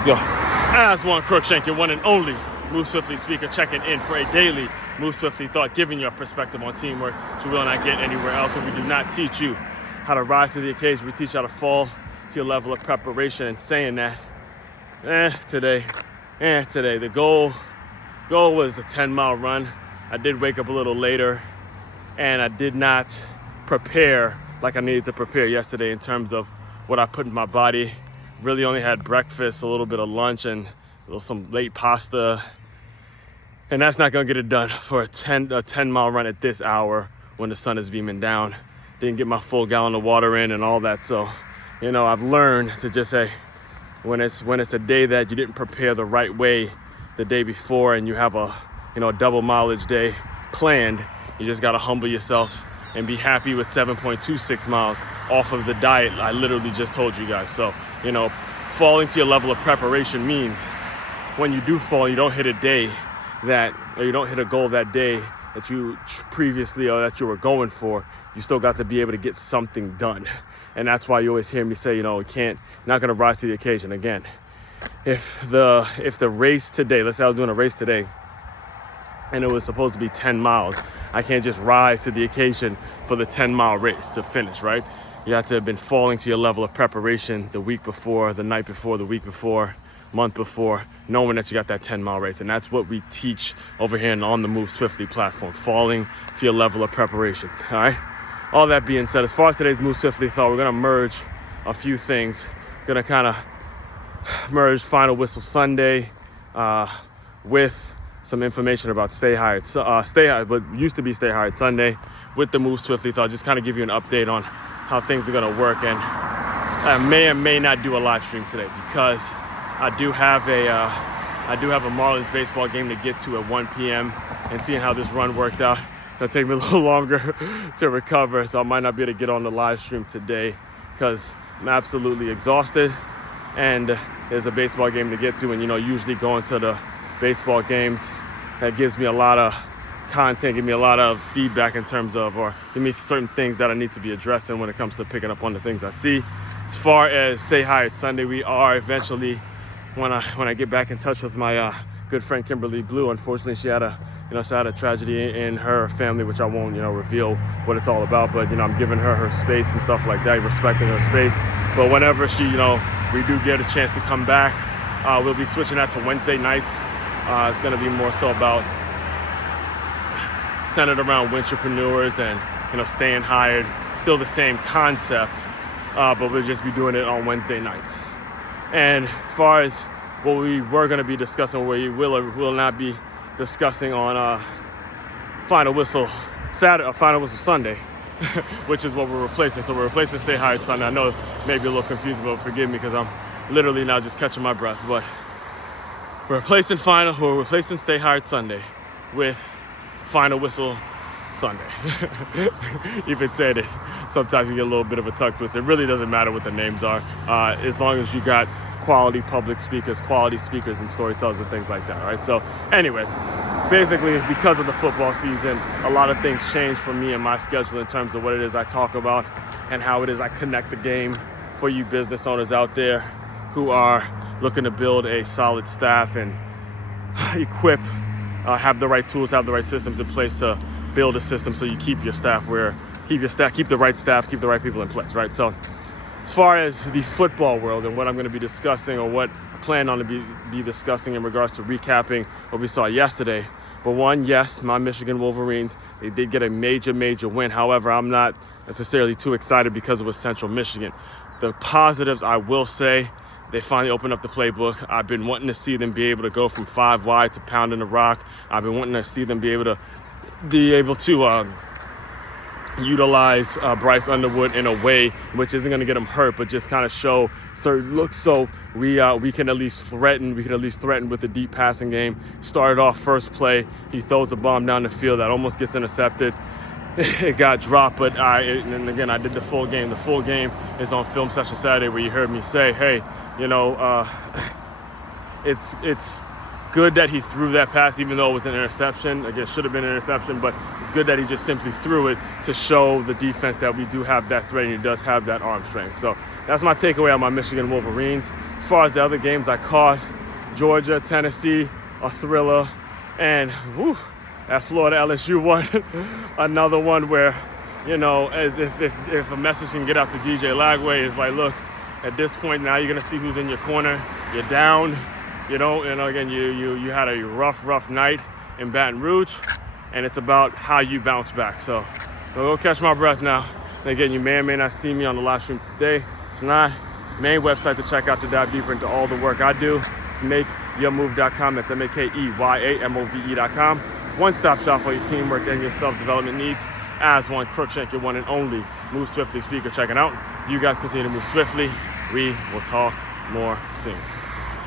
Let's go. As one Crookshank, your one and only Move Swiftly speaker, checking in for a daily Move Swiftly thought, giving you a perspective on teamwork which you will not get anywhere else. Where we do not teach you how to rise to the occasion. We teach you how to fall to your level of preparation. And saying that, today, the goal was a 10-mile run. I did wake up a little later, and I did not prepare like I needed to prepare yesterday in terms of what I put in my body. Really only had breakfast, a little bit of lunch, and some late pasta. And that's not gonna get it done for a 10-mile run at this hour when the sun is beaming down. Didn't get my full gallon of water in and all that. So, I've learned to just say, when it's a day that you didn't prepare the right way the day before, and you have a double mileage day planned, you just gotta humble yourself and be happy with 7.26 miles off of the diet I literally just told you guys. So, falling to your level of preparation means when you do fall, you don't hit a goal that day that you previously or that you were going for, you still got to be able to get something done. And that's why you always hear me say, not gonna rise to the occasion. Again, if the race today, let's say I was doing a race today and it was supposed to be 10 miles, I can't just rise to the occasion for the 10-mile race to finish, right? You have to have been falling to your level of preparation the week before, the night before, the week before, month before, knowing that you got that 10-mile race. And that's what we teach over here on the Move Swiftly platform, falling to your level of preparation, all right? All that being said, as far as today's Move Swiftly thought, we're gonna merge a few things. Gonna kind of merge Final Whistle Sunday with some information about Stay Hired, but used to be Stay Hired Sunday with the Move Swiftly thought. Just kind of give you an update on how things are gonna work. And I may or may not do a live stream today because I do have a Marlins baseball game to get to at 1 p.m. and seeing how this run worked out, it'll take me a little longer to recover, so I might not be able to get on the live stream today because I'm absolutely exhausted and there's a baseball game to get to. And usually going to the baseball games, that gives me a lot of content, give me a lot of feedback in terms of, or give me certain things that I need to be addressing when it comes to picking up on the things I see. As far as Stay Hired Sunday, we are eventually, when I get back in touch with my good friend Kimberly Blue. Unfortunately, she had a tragedy in her family, which I won't reveal what it's all about, but I'm giving her space and stuff like that, respecting her space. But whenever she we do get a chance to come back, we'll be switching that to Wednesday nights. It's going to be more so about centered around entrepreneurs and staying hired. Still the same concept, but we'll just be doing it on Wednesday nights. And as far as what we were going to be discussing, what we will or will not be discussing on Final Whistle Sunday, which is what we're replacing. So we're replacing Stay Hired Sunday. I know it may be a little confusing, but forgive me because I'm literally now just catching my breath. But we're replacing Stay Hired Sunday with Final Whistle Sunday. Even said it, sometimes you get a little bit of a tongue twist. It really doesn't matter what the names are, as long as you got quality public speakers, quality speakers and storytellers and things like that, right? So anyway, basically because of the football season, a lot of things change for me and my schedule in terms of what it is I talk about and how it is I connect the game for you business owners out there who are looking to build a solid staff and equip, have the right tools, have the right systems in place to build a system so you keep the right staff, keep the right people in place, right? So as far as the football world and what I'm going to be discussing, or what I plan on to be discussing in regards to recapping what we saw yesterday. But one, yes, my Michigan Wolverines, they did get a major win. However, I'm not necessarily too excited because it was Central Michigan. The positives, I will say, they finally opened up the playbook. I've been wanting to see them be able to go from 5 wide to pounding the rock. I've been wanting to see them be able to utilize Bryce Underwood in a way which isn't going to get him hurt, but just kind of show certain looks so we can at least threaten with the deep passing game. Started off first play, he throws a bomb down the field that almost gets intercepted. It got dropped, but and again, I did the full game. The full game is on Film Session Saturday, where you heard me say, hey, it's good that he threw that pass, even though it was an interception. Again, should have been an interception, but it's good that he just simply threw it to show the defense that we do have that threat and he does have that arm strength. So that's my takeaway on my Michigan Wolverines. As far as the other games I caught, Georgia, Tennessee, a thriller, and that Florida LSU one, another one where, you know, as if a message can get out to DJ Lagway is like, look, at this point now you're gonna see who's in your corner. You're down, you know, and again you had a rough night in Baton Rouge, and it's about how you bounce back. So I'll go catch my breath now. And again, you may or may not see me on the live stream today. If not, main website to check out to dive deeper into all the work I do. It's makeyourmove.com. That's MakeYamove.com. One-stop shop for your teamwork and your self-development needs. As one, Crookshank, your one and only Move Swiftly speaker checking out. You guys continue to move swiftly. We will talk more soon.